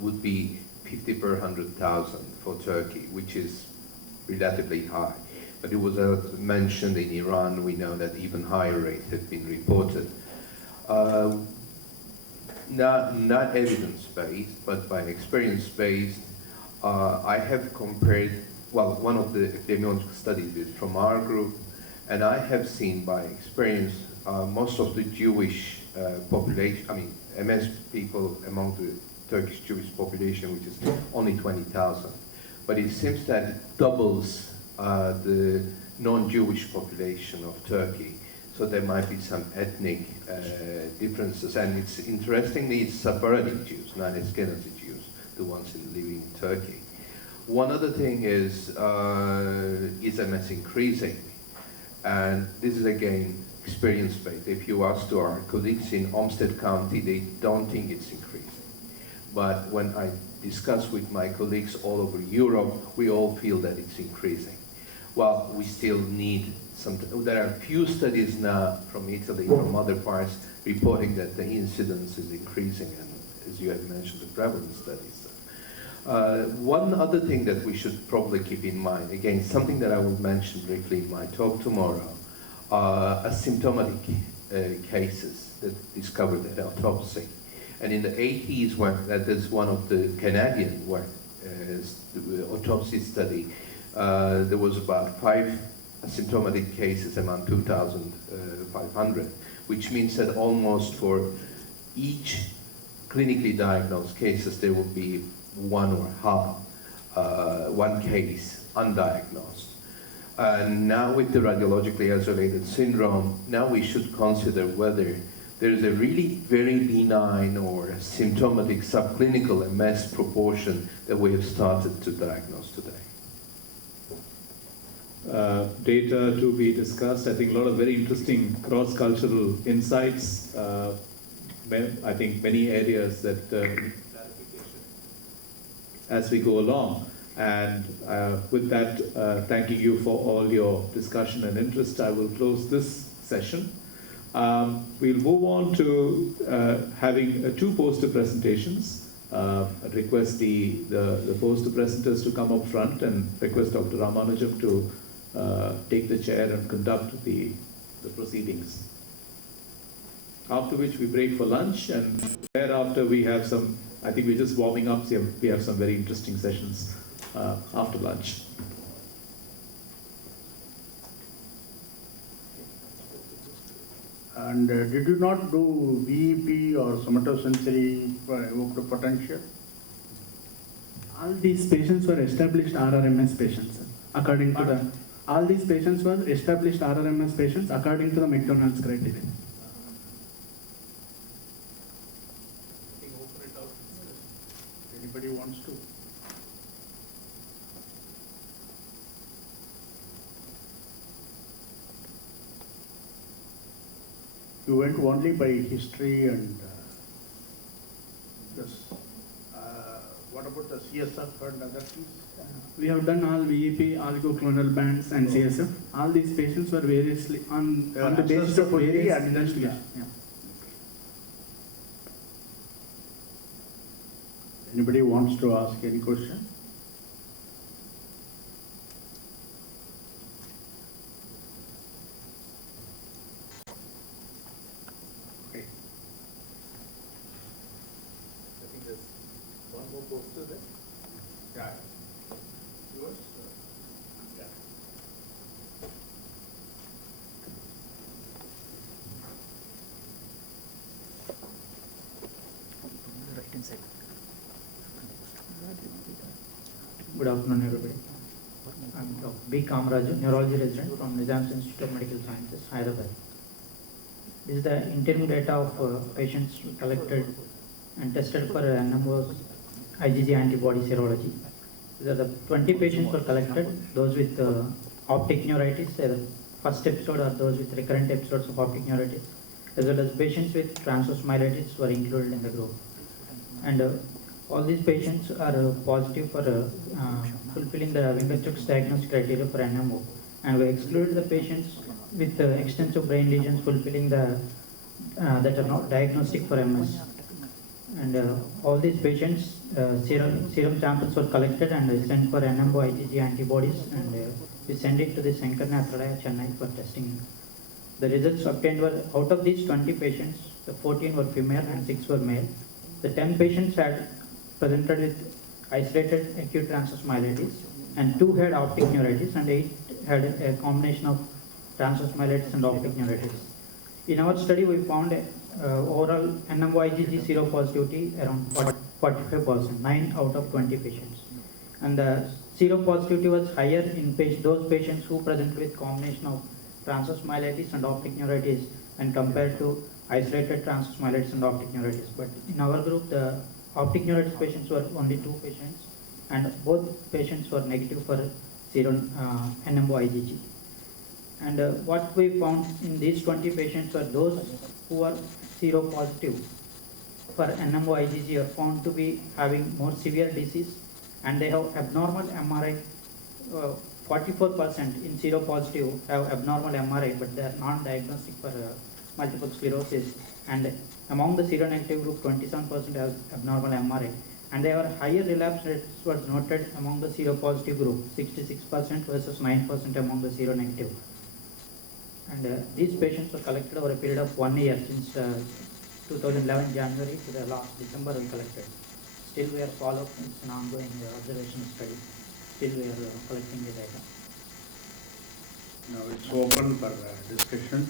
would be 50 per 100,000 for Turkey, which is relatively high. But it was mentioned in Iran, we know that even higher rates have been reported. Not evidence-based, but by experience-based, I have compared, well, one of the epidemiological studies is from our group, and I have seen by experience most of the Jewish population, I mean, MS people among the Turkish Jewish population, which is only 20,000. But it seems that it doubles the non-Jewish population of Turkey. So there might be some ethnic differences. And it's interestingly, it's Sephardic Jews, not Ashkenazi Jews, the ones living in Turkey. One other thing is MS increasing? And this is again experience-based. If you ask to our colleagues in Olmsted County, they don't think it's increasing. But when I discuss with my colleagues all over Europe, we all feel that it's increasing. Well, we still need some, there are few studies now from Italy, from other parts, reporting that the incidence is increasing, and as you have mentioned, the prevalence studies. One other thing that we should probably keep in mind, again, something that I will mention briefly in my talk tomorrow, asymptomatic cases that discovered at autopsy. And in the 80s, that is one of the Canadian work, the autopsy study, there was about 5 asymptomatic cases among 2,500, which means that almost for each clinically diagnosed cases, there will be one or half, one case undiagnosed. And now with the radiologically isolated syndrome, now we should consider whether there is a really very benign or symptomatic subclinical MS proportion that we have started to diagnose today. Data to be discussed. I think a lot of very interesting cross-cultural insights. I think many areas that as we go along. And with that, thanking you for all your discussion and interest, I will close this session. We'll move on to having 2 poster presentations. I'd request the poster presenters to come up front and request Dr. Ramanujam to take the chair and conduct the proceedings. After which we break for lunch, and thereafter we have some, I think we're just warming up, so we have some very interesting sessions after lunch. And did you not do VEP or somatosensory for evoked potential? All these patients were established RRMS patients, according to the, all these patients were established RRMS patients according to the McDonald's criteria. Anybody wants to? You went only by history and this. What about the CSF and other things? We have done all VEP, oligoclonal bands, and CSF. All these patients were variously on the basis of various investigations. Yeah. Anybody wants to ask any question? Okay. I think there's one more poster there. Yeah. Yours? Yeah. Right hand side. Good afternoon, everybody. I'm Dr. B. Kamaraju, neurology resident from Nizam's Institute of Medical Sciences, Hyderabad. This is the interim data of patients collected and tested for NMO-IgG antibody serology. These are the 20 patients were collected, those with optic neuritis. The first episode are those with recurrent episodes of optic neuritis, as well as patients with transverse myelitis were included in the group. And all these patients are positive for fulfilling the Wingerchuk's diagnostic criteria for NMO, and we excluded the patients with extensive brain lesions fulfilling the that are not diagnostic for MS. And all these patients, serum samples were collected and sent for NMO-IgG antibodies, and we sent it to the Shankar Nathralaya, Chennai for testing. The results obtained were, out of these 20 patients, the 14 were female and 6 were male. The 10 patients had presented with isolated acute transverse myelitis, and 2 had optic neuritis, and 8 had a combination of transverse myelitis and optic neuritis. In our study, we found overall NMO-IgG seropositivity around 45%, 9 out of 20 patients. And the seropositivity was higher in those patients who presented with combination of transverse myelitis and optic neuritis, and compared to isolated transverse myelitis and optic neuritis. But in our group, the optic neuritis patients were only 2 patients, and both patients were negative for serum NMO-IgG. And what we found in these 20 patients were those who were seropositive for NMO-IgG are found to be having more severe disease, and they have abnormal MRI. 44% in seropositive have abnormal MRI, but they are non-diagnostic for multiple sclerosis. And among the seronegative group, 27% have abnormal MRI. And there are higher relapse rates was noted among the seropositive group, 66% versus 9% among the seronegative. And these patients were collected over a period of 1 year, since 2011 January to the last December we collected. Still we are followed, it's an ongoing observation study. Still we are collecting the data. Now it's open for discussion.